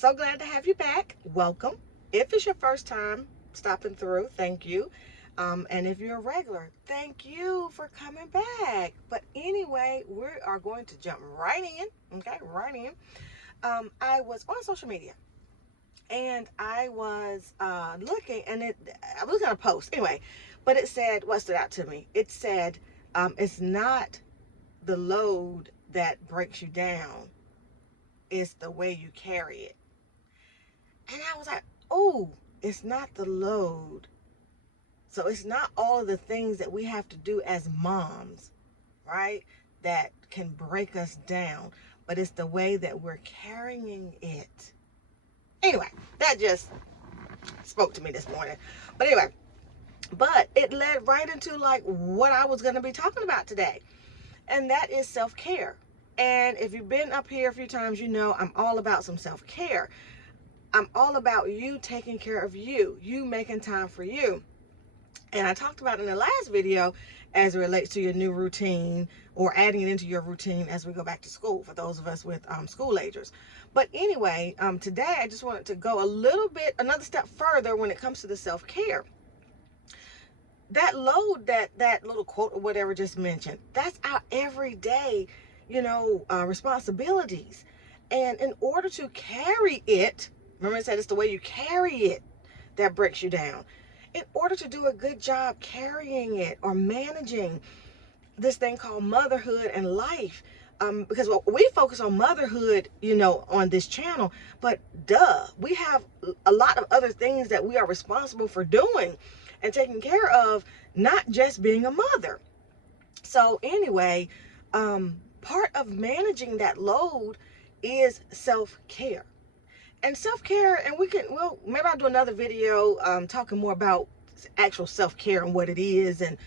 So glad to have you back. Welcome. If it's your first time stopping through, thank you. And if you're a regular, thank you for coming back. But anyway, we are going to jump right in. Okay, right in. I was on social media and I was looking, and I was looking at a post anyway, but it said, what stood out to me? It said, it's not the load that breaks you down, it's the way you carry it. And I was like, oh, it's not the load. So it's not all of the things that we have to do as moms, right? That can break us down, but it's the way that we're carrying it. Anyway, that just spoke to me this morning. But anyway, but it led right into like what I was going to be talking about today. And that is self-care. And if you've been up here a few times, you know I'm all about some self-care. I'm all about you taking care of you, you making time for you. And I talked about in the last video as it relates to your new routine or adding it into your routine as we go back to school for those of us with school agers. But anyway, today I just wanted to go a little bit, another step further when it comes to the self-care. That load, that little quote or whatever just mentioned, that's our everyday, responsibilities. And in order to carry it, remember I said it's the way you carry it that breaks you down. In order to do a good job carrying it or managing this thing called motherhood and life, because we focus on motherhood, on this channel, but we have a lot of other things that we are responsible for doing and taking care of, not just being a mother. So anyway, part of managing that load is self-care. And self-care, and maybe I'll do another video talking more about actual self-care and what it is and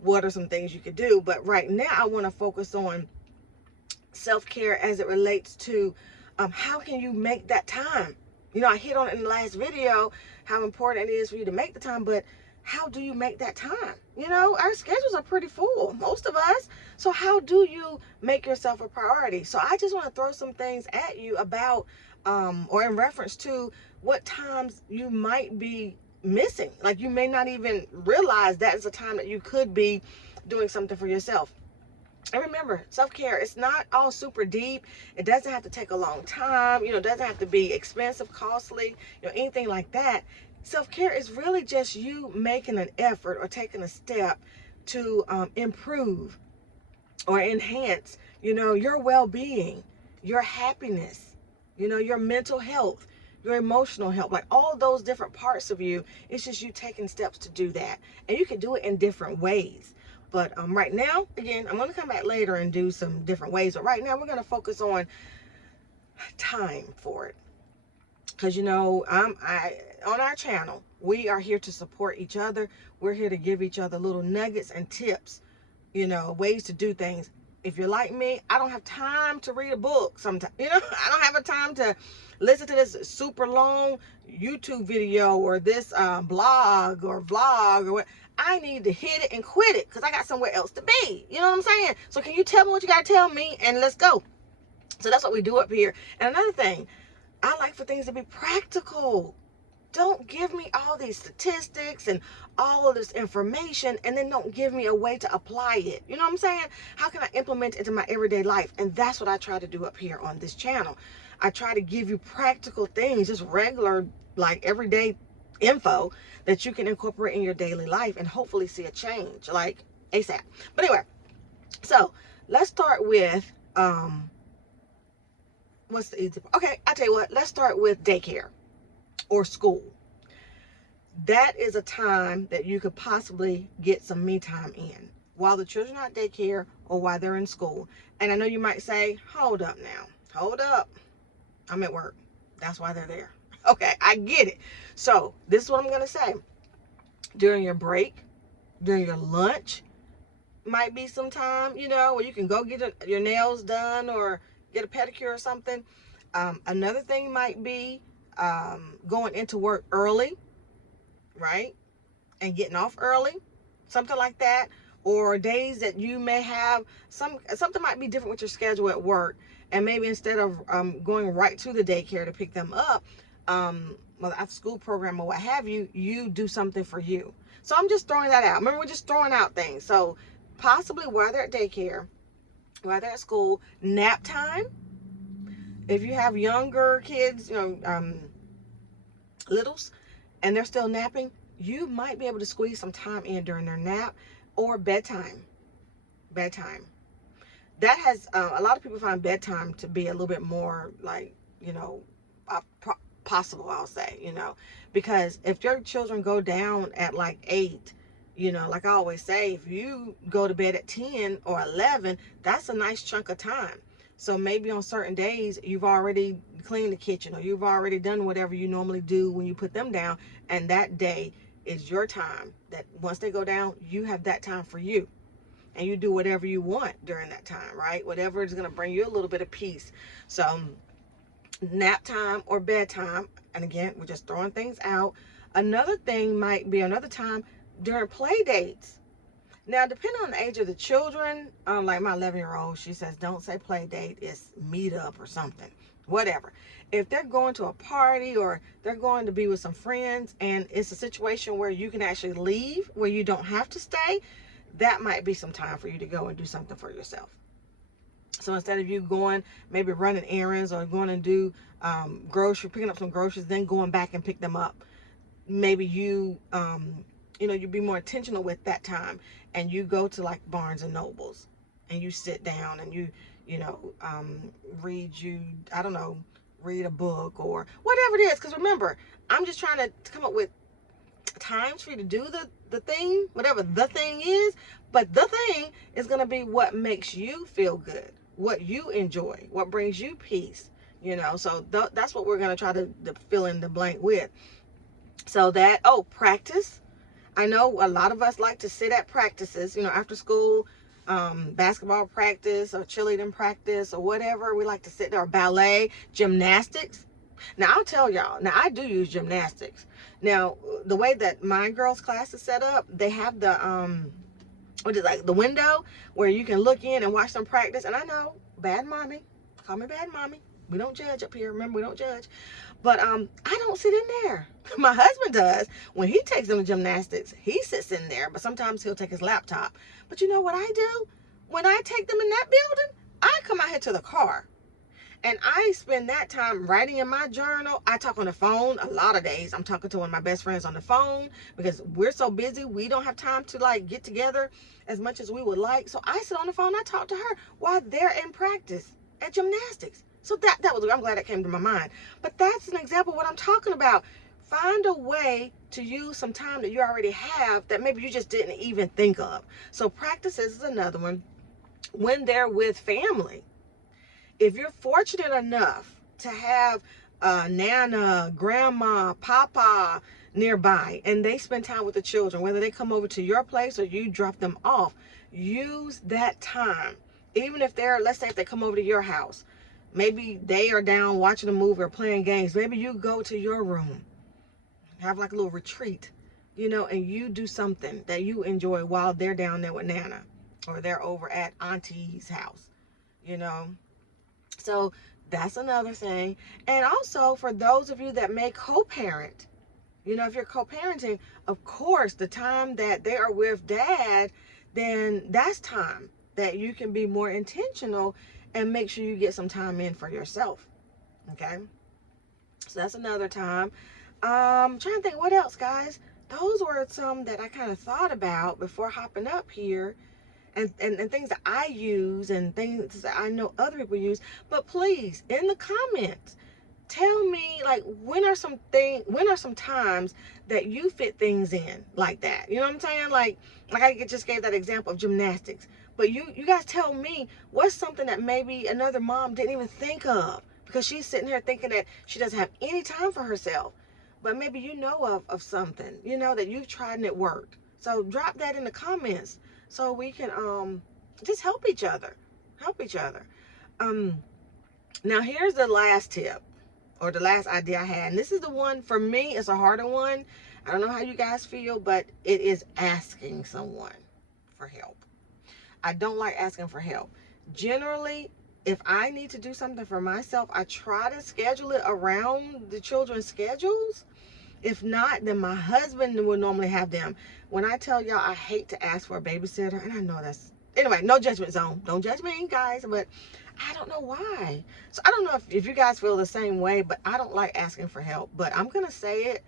what are some things you could do. But right now I want to focus on self-care as it relates to how can you make that time. I hit on it in the last video how important it is for you to make the time, but how do you make that time? Our schedules are pretty full, most of us. So how do you make yourself a priority? So I just want to throw some things at you about or in reference to what times you might be missing. Like you may not even realize that is a time that you could be doing something for yourself. And remember, self-care, it's not all super deep. It doesn't have to take a long time. It doesn't have to be expensive, costly, anything like that. Self-care is really just you making an effort or taking a step to improve or enhance, your well-being, your happiness, your mental health, your emotional health, like all those different parts of you. It's just you taking steps to do that. And you can do it in different ways. But right now, again, I'm going to come back later and do some different ways. But right now, we're going to focus on time for it. Because, on our channel, we are here to support each other. We're here to give each other little nuggets and tips, ways to do things. If you're like me, I don't have time to read a book sometimes. I don't have a time to listen to this super long YouTube video or this blog or vlog or what. I need to hit it and quit it because I got somewhere else to be. You know what I'm saying? So can you tell me what you got to tell me and let's go. So that's what we do up here. And another thing, I like for things to be practical. Don't give me all these statistics and all of this information and then don't give me a way to apply it. You know what I'm saying? How can I implement it into my everyday life? And that's what I try to do up here on this channel. I try to give you practical things, just regular, like everyday info that you can incorporate in your daily life and hopefully see a change, like ASAP. But anyway, so let's start with, what's the easy part? Okay, I'll tell you what, let's start with daycare or school. That is a time that you could possibly get some me time in while the children are at daycare or while they're in school. And I know you might say, hold up now, hold up. I'm at work. That's why they're there. Okay, I get it. So this is what I'm going to say. During your break, during your lunch, might be some time, where you can go get your nails done or get a pedicure or something. Another thing might be going into work early, right? And getting off early, something like that. Or days that you may have something might be different with your schedule at work. And maybe instead of going right to the daycare to pick them up, well, after school program or what have you, you do something for you. So I'm just throwing that out. Remember, we're just throwing out things. So possibly while they're at daycare, while they're at school, nap time. If you have younger kids, littles, and they're still napping, you might be able to squeeze some time in during their nap or bedtime. Bedtime. That has a lot of people find bedtime to be a little bit more like, possible, I'll say, because if your children go down at like 8, like I always say, if you go to bed at 10 or 11, that's a nice chunk of time. So maybe on certain days you've already cleaned the kitchen, or you've already done whatever you normally do when you put them down, and that day is your time. That once they go down, you have that time for you, and you do whatever you want during that time, right? Whatever is going to bring you a little bit of peace. So nap time or bedtime, and again, we're just throwing things out. Another thing might be another time during play dates. Now, depending on the age of the children, like my 11-year-old, she says, don't say play date, it's meet up or something, whatever. If they're going to a party or they're going to be with some friends and it's a situation where you can actually leave, where you don't have to stay, that might be some time for you to go and do something for yourself. So instead of you going, maybe running errands or going and do picking up some groceries, then going back and pick them up, maybe you be more intentional with that time, and you go to like Barnes and Nobles and you sit down and read a book or whatever it is. Because remember, I'm just trying to come up with times for you to do the thing, whatever the thing is. But the thing is going to be what makes you feel good, what you enjoy, what brings you peace. So that's what we're going to try to fill in the blank with. So practice. I know a lot of us like to sit at practices, after school, basketball practice or cheerleading practice or whatever. We like to sit there, or ballet, gymnastics. Now, I'll tell y'all, now I do use gymnastics. Now, the way that my girls' class is set up, they have the, the window where you can look in and watch them practice. And I know, bad mommy, call me bad mommy. We don't judge up here. Remember, we don't judge. But I don't sit in there. My husband does. When he takes them to gymnastics, he sits in there. But sometimes he'll take his laptop. But you know what I do? When I take them in that building, I come out here to the car. And I spend that time writing in my journal. I talk on the phone a lot of days. I'm talking to one of my best friends on the phone because we're so busy. We don't have time to get together as much as we would like. So I sit on the phone. I talk to her while they're in practice at gymnastics. So I'm glad that came to my mind. But that's an example of what I'm talking about. Find a way to use some time that you already have that maybe you just didn't even think of. So practices is another one. When they're with family, if you're fortunate enough to have Nana, Grandma, Papa nearby, and they spend time with the children, whether they come over to your place or you drop them off, use that time. Even if let's say if they come over to your house, maybe they are down watching a movie or playing games. Maybe you go to your room, have like a little retreat, and you do something that you enjoy while they're down there with Nana or they're over at Auntie's house, So that's another thing. And also for those of you that may co-parent, if you're co-parenting, of course, the time that they are with dad, then that's time that you can be more intentional and make sure you get some time in for yourself. Okay. So that's another time. I'm trying to think what else, guys. Those were some that I kind of thought about before hopping up here. And things that I use and things that I know other people use. But please, in the comments, tell me, like, when are some times that you fit things in like that? You know what I'm saying? Like I just gave that example of gymnastics. But you guys tell me, what's something that maybe another mom didn't even think of because she's sitting here thinking that she doesn't have any time for herself. But maybe you know of something, that you've tried and it worked. So drop that in the comments so we can just help each other. Now here's the last tip, or the last idea I had. And this is the one, for me, it's a harder one. I don't know how you guys feel, but it is asking someone for help. I don't like asking for help. Generally, if I need to do something for myself, I try to schedule it around the children's schedules. If not, then my husband will normally have them. When I tell y'all I hate to ask for a babysitter, and I know that's, anyway, no judgment zone. Don't judge me, guys, but I don't know why. So I don't know if you guys feel the same way, but I don't like asking for help. But I'm going to say it.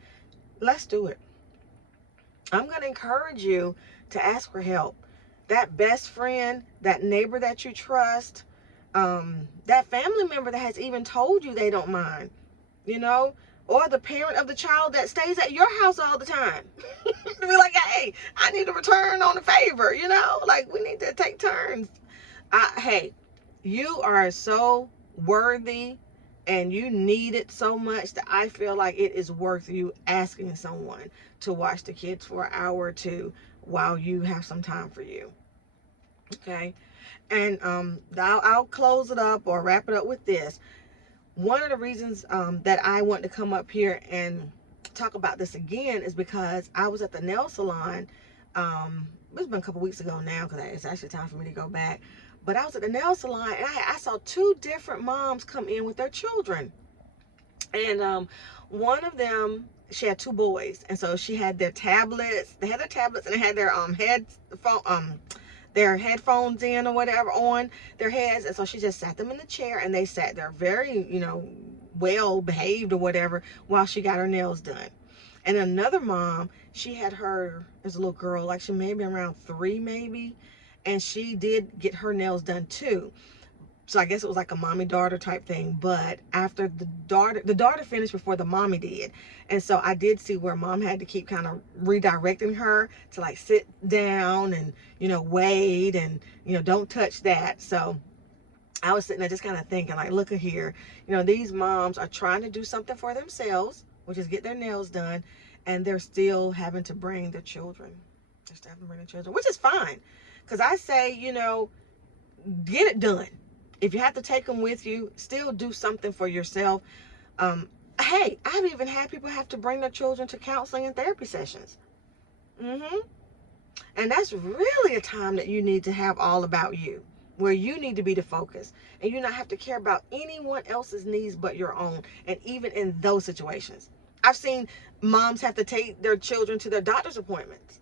Let's do it. I'm going to encourage you to ask for help. That best friend, that neighbor that you trust, that family member that has even told you they don't mind, you know, or the parent of the child that stays at your house all the time. Be like, hey, I need a return on the favor, you know, like we need to take turns. Hey, you are so worthy and you need it so much that I feel like it is worth you asking someone to watch the kids for an hour or two while you have some time for you. Okay. And I'll close it up or wrap it up with this. One of the reasons that I want to come up here and talk about this again is because I was at the nail salon. It's been a couple weeks ago now because it's actually time for me to go back. But I was at the nail salon and I saw two different moms come in with their children. And one of them, she had two boys. And so she had their tablets. They had their tablets and they had their headphones in or whatever on their heads. And so she just sat them in the chair and they sat there very, well behaved or whatever while she got her nails done. And another mom, she had her, as a little girl, like she may be around 3 maybe, and she did get her nails done too. So I guess it was like a mommy-daughter type thing. But after the daughter finished before the mommy did. And so I did see where mom had to keep kind of redirecting her to like sit down and, wait and, don't touch that. So I was sitting there just kind of thinking like, look at here, these moms are trying to do something for themselves, which is get their nails done. And they're still having to bring their children. They're still having to bring their children, which is fine. Because I say, get it done. If you have to take them with you, still do something for yourself. Hey, I've even had people have to bring their children to counseling and therapy sessions. And that's really a time that you need to have all about you, where you need to be the focus. And you not have to care about anyone else's needs but your own. And even in those situations. I've seen moms have to take their children to their doctor's appointments.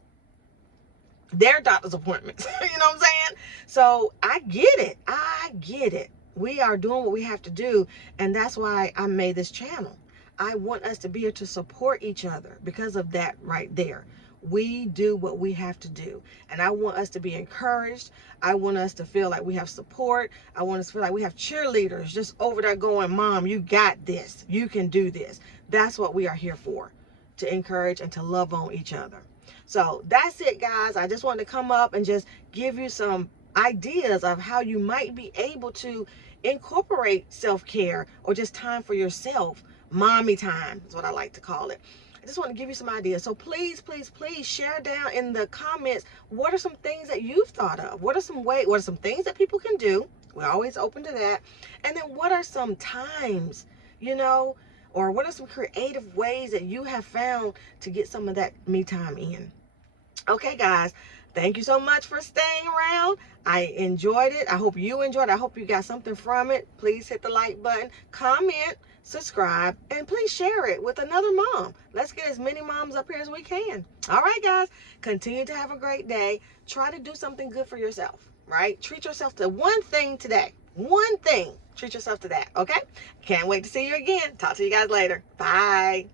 You know what I'm saying? So I get it. We are doing what we have to do, and that's why I made this channel. I want us to be able to support each other because of that right there. We do what we have to do, and I want us to be encouraged. I want us to feel like we have support. I want us to feel like we have cheerleaders just over there going, Mom, you got this. You can do this. That's what we are here for, to encourage and to love on each other. So that's it, guys. I just wanted to come up and just give you some ideas of how you might be able to incorporate self-care or just time for yourself. Mommy time is what I like to call it. I just want to give you some ideas. So please, please, please share down in the comments, what are some things that you've thought of? What are some things that people can do? We're always open to that. And then what are some times, or what are some creative ways that you have found to get some of that me time in? Okay, guys, thank you so much for staying around. I enjoyed it. I hope you enjoyed it. I hope you got something from it. Please hit the like button, comment, subscribe, and please share it with another mom. Let's get as many moms up here as we can. All right, guys, continue to have a great day. Try to do something good for yourself, right? Treat yourself to one thing today. One thing. Treat yourself to that, okay? Can't wait to see you again. Talk to you guys later. Bye.